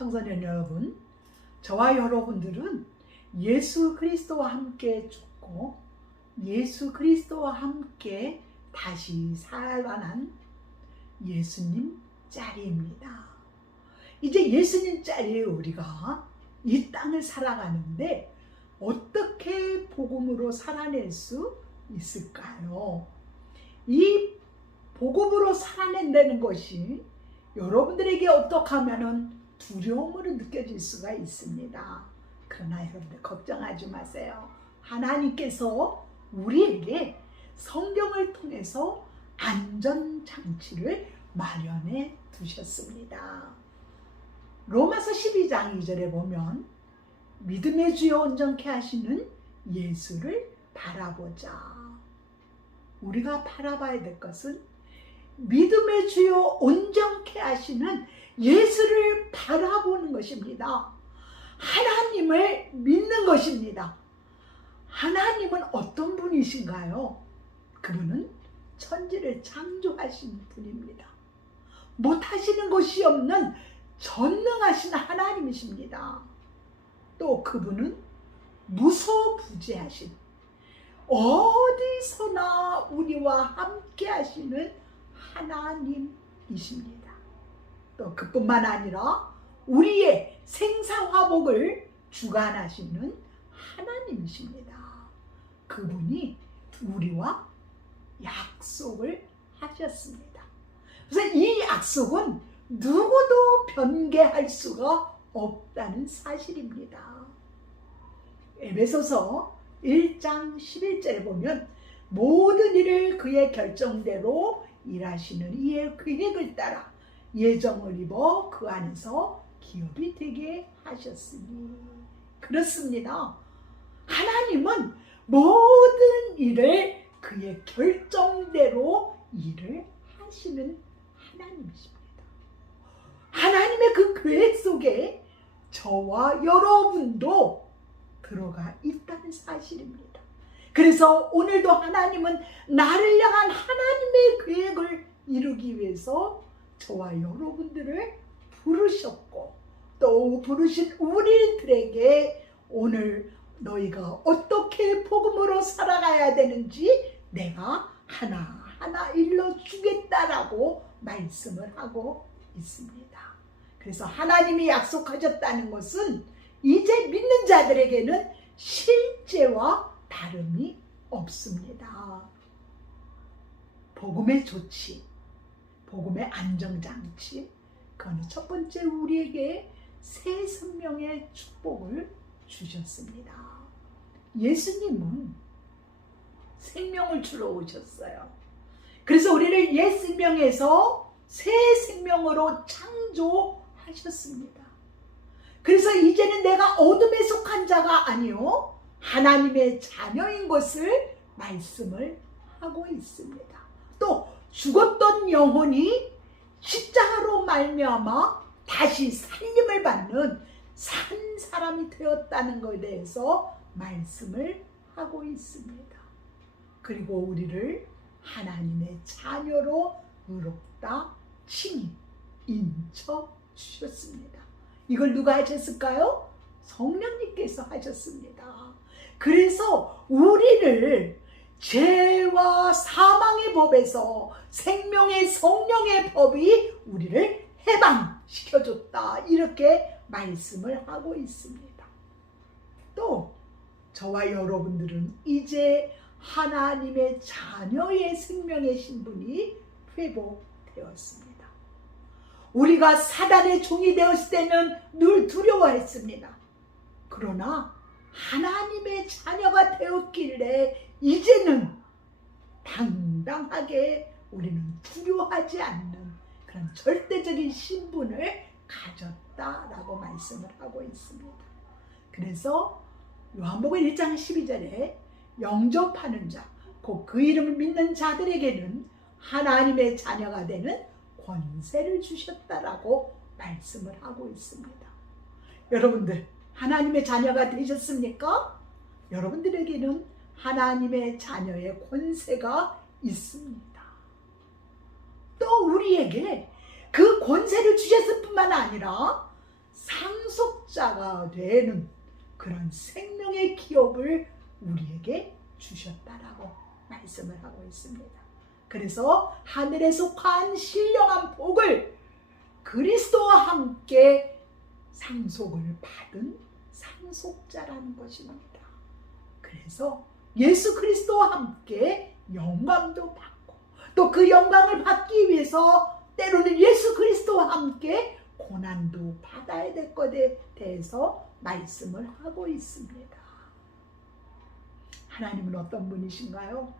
청소년 여러분, 저와 여러분들은 예수 그리스도와 함께 죽고 예수 그리스도와 함께 다시 살아난 예수님 짤입니다. 이제 예수님 짤이 우리가 이 땅을 살아가는데 어떻게 복음으로 살아낼 수 있을까요? 이 복음으로 살아낸다는 것이 여러분들에게 어떻게 하면 두려움으로 느껴질 수가 있습니다. 그러나 여러분들 걱정하지 마세요. 하나님께서 우리에게 성경을 통해서 안전장치를 마련해 두셨습니다. 로마서 12장 2절에 보면 믿음의 주여 온전케 하시는 예수를 바라보자. 우리가 바라봐야 될 것은 믿음의 주여 온전케 하시는 예수를 바라보는 것입니다. 하나님을 믿는 것입니다. 하나님은 어떤 분이신가요? 그분은 천지를 창조하신 분입니다. 못하시는 것이 없는 전능하신 하나님이십니다. 또 그분은 무소부재하신, 어디서나 우리와 함께 하시는 하나님이십니다. 또 그뿐만 아니라 우리의 생사화복을 주관하시는 하나님이십니다. 그분이 우리와 약속을 하셨습니다. 그래서 이 약속은 누구도 변개할 수가 없다는 사실입니다. 에베소서 1장 11절에 보면 모든 일을 그의 결정대로 일하시는 이의 계획을 따라 예정을 입어 그 안에서 기업이 되게 하셨으니. 그렇습니다. 하나님은 모든 일을 그의 결정대로 일을 하시는 하나님이십니다. 하나님의 그 계획 속에 저와 여러분도 들어가 있다는 사실입니다. 그래서 오늘도 하나님은 나를 향한 하나님의 계획을 이루기 위해서 저와 여러분들을 부르셨고 또 부르신 우리들에게 오늘 너희가 어떻게 복음으로 살아가야 되는지 내가 하나하나 일러주겠다라고 말씀을 하고 있습니다. 그래서 하나님이 약속하셨다는 것은 이제 믿는 자들에게는 실제와 다름이 없습니다. 복음의 조치, 복음의 안정장치, 그건 첫 번째 우리에게 새 생명의 축복을 주셨습니다. 예수님은 생명을 주러 오셨어요. 그래서 우리를 옛 생명에서 새 생명으로 창조하셨습니다. 그래서 이제는 내가 어둠에 속한 자가 아니요 하나님의 자녀인 것을 말씀을 하고 있습니다. 또 죽었던 영혼이 십자가로 말미암아 다시 살림을 받는 산 사람이 되었다는 것에 대해서 말씀을 하고 있습니다. 그리고 우리를 하나님의 자녀로 의롭다 칭히 인쳐 주셨습니다. 이걸 누가 하셨을까요? 성령님께서 하셨습니다. 그래서 우리를 죄와 사망의 법에서 생명의 성령의 법이 우리를 해방시켜줬다. 이렇게 말씀을 하고 있습니다. 또 저와 여러분들은 이제 하나님의 자녀의 생명의 신분이 회복되었습니다. 우리가 사단의 종이 되었을 때는 늘 두려워했습니다. 그러나 하나님의 자녀가 되었길래 이제는 당당하게 우리는 두려워하지 않는 그런 절대적인 신분을 가졌다라고 말씀을 하고 있습니다. 그래서 요한복음 1장 12절에 영접하는 자, 곧 그 이름을 믿는 자들에게는 하나님의 자녀가 되는 권세를 주셨다라고 말씀을 하고 있습니다. 여러분들 하나님의 자녀가 되셨습니까? 여러분들에게는 하나님의 자녀의 권세가 있습니다. 또 우리에게 그 권세를 주셨을 뿐만 아니라 상속자가 되는 그런 생명의 기업을 우리에게 주셨다라고 말씀을 하고 있습니다. 그래서 하늘에 속한 신령한 복을 그리스도와 함께 상속을 받은 상속자라는 것입니다. 그래서 예수 그리스도와 함께 영광도 받고 또 그 영광을 받기 위해서 때로는 예수 그리스도와 함께 고난도 받아야 될 것에 대해서 말씀을 하고 있습니다. 하나님은 어떤 분이신가요?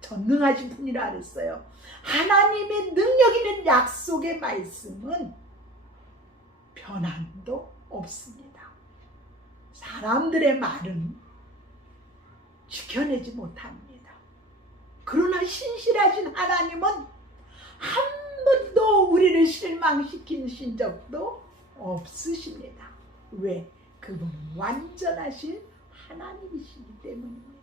전능하신 분이라 그랬어요. 하나님의 능력 있는 약속의 말씀은 변함도 없습니다. 사람들의 말은 지켜내지 못합니다. 그러나 신실하신 하나님은 한 번도 우리를 실망시키신 적도 없으십니다. 왜? 그분은 완전하신 하나님이시기 때문입니다.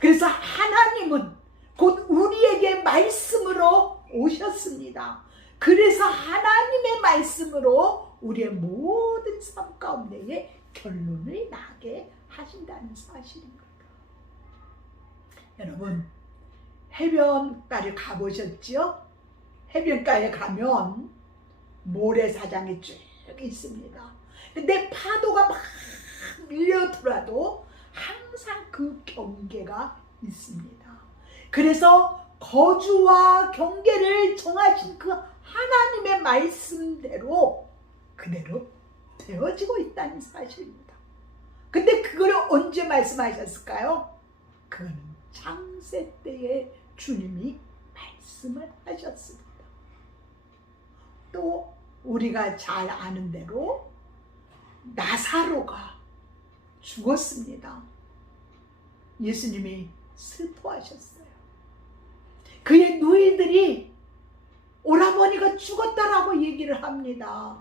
그래서 하나님은 곧 우리에게 말씀으로 오셨습니다. 그래서 하나님의 말씀으로 우리의 모든 삶 가운데에 결론을 나게 하신다는 사실입니다. 여러분, 해변가를 가보셨죠? 해변가에 가면 모래사장이 쭉 있습니다. 근데 파도가 막 밀려들어도 항상 그 경계가 있습니다. 그래서 거주와 경계를 정하신 그 하나님의 말씀대로 그대로 되어지고 있다는 사실입니다. 근데 그걸 언제 말씀하셨을까요? 그거는 창세 때에 주님이 말씀을 하셨습니다. 또 우리가 잘 아는 대로 나사로가 죽었습니다. 예수님이 슬퍼하셨어요. 그의 누이들이 오라버니가 죽었다라고 얘기를 합니다.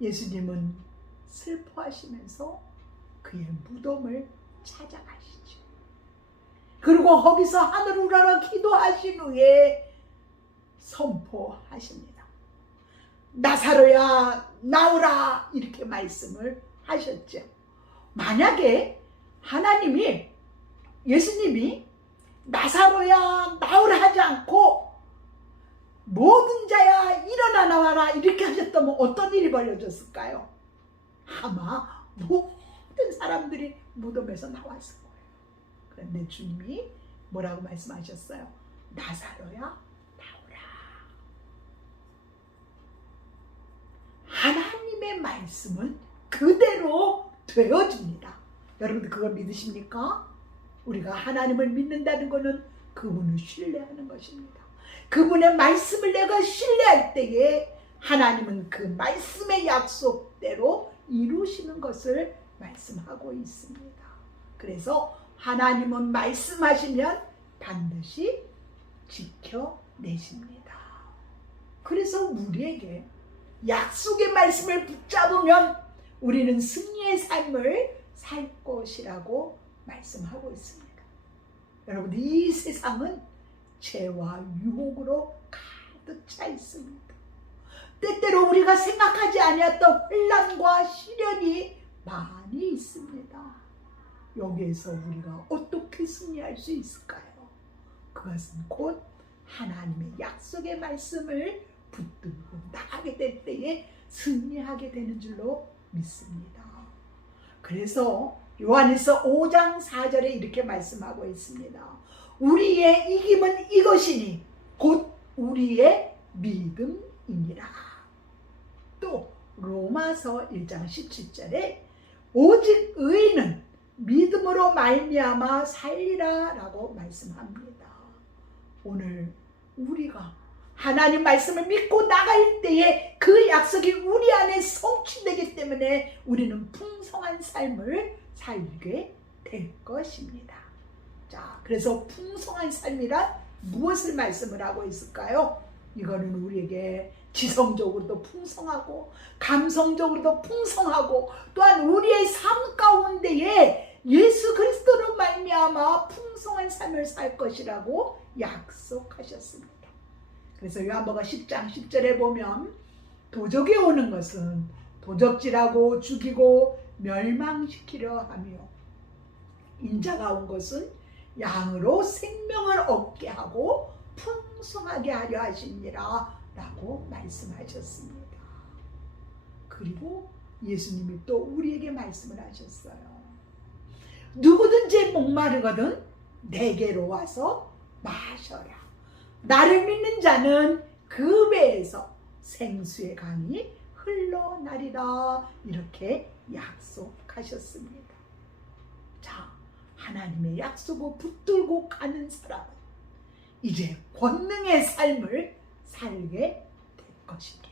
예수님은 슬퍼하시면서 그의 무덤을 찾아가시죠. 그리고 거기서 하늘 우러러 기도하신 후에 선포하십니다. 나사로야 나오라, 이렇게 말씀을 하셨죠. 만약에 하나님이, 예수님이 나사로야 나오라 하지 않고 모든 자야 일어나 나와라 이렇게 하셨다면 어떤 일이 벌어졌을까요? 아마 모든 사람들이 무덤에서 나왔을 거예요. 그런데 주님이 뭐라고 말씀하셨어요? 나사로야 나오라. 하나님의 말씀은 그대로 되어집니다. 여러분들 그걸 믿으십니까? 우리가 하나님을 믿는다는 것은 그분을 신뢰하는 것입니다. 그분의 말씀을 내가 신뢰할 때에 하나님은 그 말씀의 약속대로 이루시는 것을 말씀하고 있습니다. 그래서 하나님은 말씀하시면 반드시 지켜내십니다. 그래서 우리에게 약속의 말씀을 붙잡으면 우리는 승리의 삶을 살 것이라고 말씀하고 있습니다. 여러분, 이 세상은 죄와 유혹으로 가득 차 있습니다. 때때로 우리가 생각하지 아니했던 혼란과 시련이 많이 있습니다. 여기에서 우리가 어떻게 승리할 수 있을까요? 그것은 곧 하나님의 약속의 말씀을 붙들고 나가게 될 때에 승리하게 되는 줄로 믿습니다. 그래서 요한일서 5장 4절에 이렇게 말씀하고 있습니다. 우리의 이김은 이것이니 곧 우리의 믿음이니라. 또 로마서 1장 17절에 오직 의인은 믿음으로 말미암아 살리라 라고 말씀합니다. 오늘 우리가 하나님 말씀을 믿고 나갈 때에 그 약속이 우리 안에 성취되기 때문에 우리는 풍성한 삶을 살게 될 것입니다. 자, 그래서 풍성한 삶이란 무엇을 말씀을 하고 있을까요? 이거는 우리에게 지성적으로도 풍성하고 감성적으로도 풍성하고 또한 우리의 삶 가운데에 예수 그리스도로 말미암아 풍성한 삶을 살 것이라고 약속하셨습니다. 그래서 요한복음 10장 10절에 보면 도적이 오는 것은 도적질하고 죽이고 멸망시키려 하며 인자가 온 것은 양으로 생명을 얻게 하고 풍성하게 하려 하시니라 라고 말씀하셨습니다. 그리고 예수님이 또 우리에게 말씀을 하셨어요. 누구든지 목마르거든 내게로 와서 마셔라. 나를 믿는 자는 그 배에서 생수의 강이 흘러나리라. 이렇게 약속하셨습니다. 자, 하나님의 약속을 붙들고 가는 사람은 이제 권능의 삶을 살게 될 것입니다.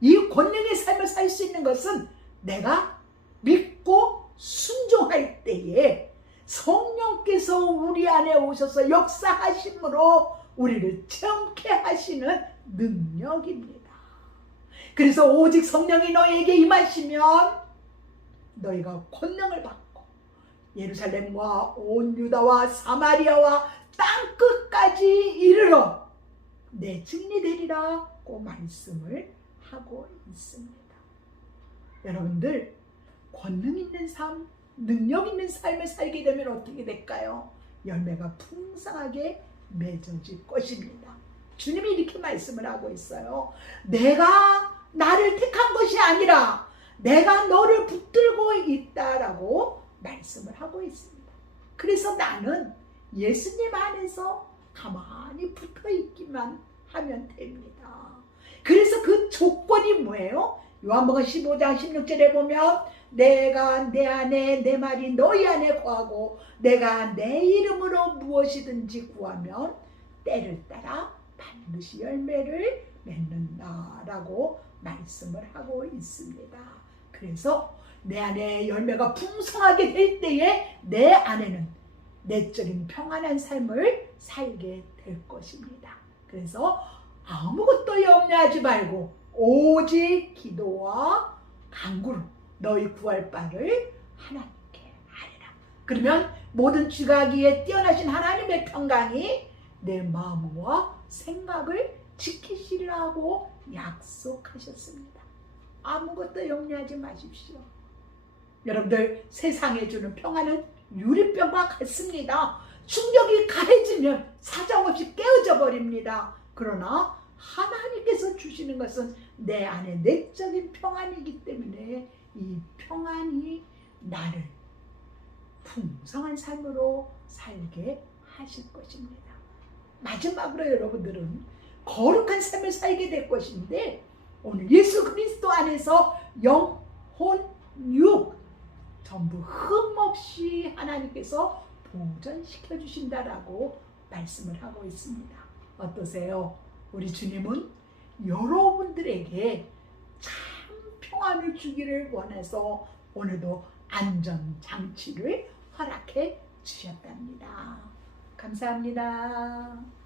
이 권능의 삶을 살 수 있는 것은 내가 믿고 순종할 때에 성령께서 우리 안에 오셔서 역사하심으로 우리를 체험케 하시는 능력입니다. 그래서 오직 성령이 너에게 임하시면 너희가 권능을 받고 예루살렘과 온 유다와 사마리아와 땅끝까지 이르러 내 증인이 되리라고 말씀을 하고 있습니다. 여러분들, 권능 있는 삶, 능력 있는 삶을 살게 되면 어떻게 될까요? 열매가 풍성하게 맺어질 것입니다. 주님이 이렇게 말씀을 하고 있어요. 내가 나를 택한 것이 아니라 내가 너를 붙들고 있다라고 말씀을 하고 있습니다. 그래서 나는 예수님 안에서 가만히 붙어 있기만 하면 됩니다. 그래서 그 조건이 뭐예요? 요한복음 15장 16절에 보면 내가 내 안에 내 말이 너희 안에 거하고 내가 내 이름으로 무엇이든지 구하면 때를 따라 반드시 열매를 맺는다라고 말씀을 하고 있습니다. 그래서 내 안에 열매가 풍성하게 될 때에 내 안에는 내적인 평안한 삶을 살게 될 것입니다. 그래서 아무것도 염려하지 말고 오직 기도와 간구로 너희 구할 바를 하나님께 하리라. 그러면 모든 지각위에 뛰어나신 하나님의 평강이 내 마음과 생각을 지키시리라고 약속하셨습니다. 아무것도 염려하지 마십시오. 여러분들, 세상에 주는 평안은 유리병과 같습니다. 충격이 가해지면 사정없이 깨어져 버립니다. 그러나 하나님께서 주시는 것은 내 안에 내적인 평안이기 때문에 이 평안이 나를 풍성한 삶으로 살게 하실 것입니다. 마지막으로 여러분들은 거룩한 삶을 살게 될 것인데 오늘 예수 그리스도 안에서 영, 혼, 육 전부 흠없이 하나님께서 보존시켜 주신다라고 말씀을 하고 있습니다. 어떠세요? 우리 주님은 여러분들에게 참 평안을 주기를 원해서 오늘도 안전장치를 허락해 주셨답니다. 감사합니다.